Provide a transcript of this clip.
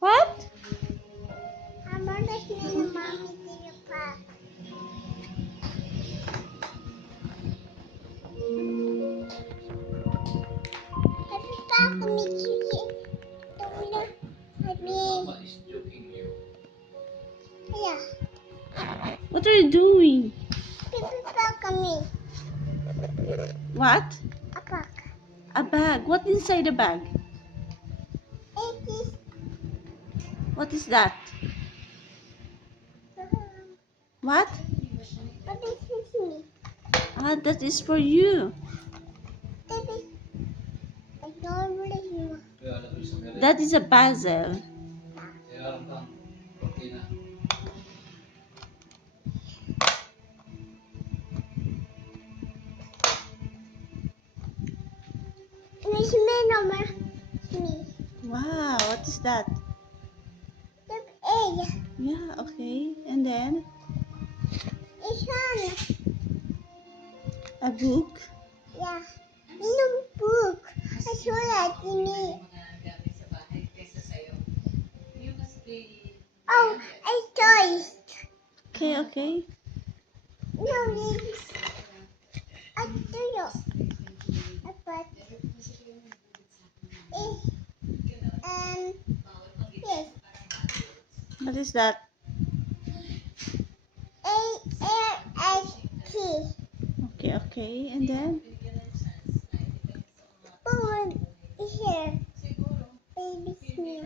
What? I want to see the mommy to the park. Happy park, Mickey. Mama is joking you. Yeah. What are you doing? Happy park, me. What? A park. A bag. What inside the bag? It is. What is that? What? What is this me? Ah, that is for you. That is. I don't believe you. Kaya alam ko sa meron. That is a puzzle. Kaya alam kang kortina. Miss me, no more. Me. Wow, what is that? The egg. Yeah, okay. And then It's on. a book. Yeah. No book. I saw that in me. Oh, it's toys. Okay, okay. No, it's a tuyo. A pot. Yes. What is that? A-R-S-T. Okay, okay. And then Oh, here. Baby snail.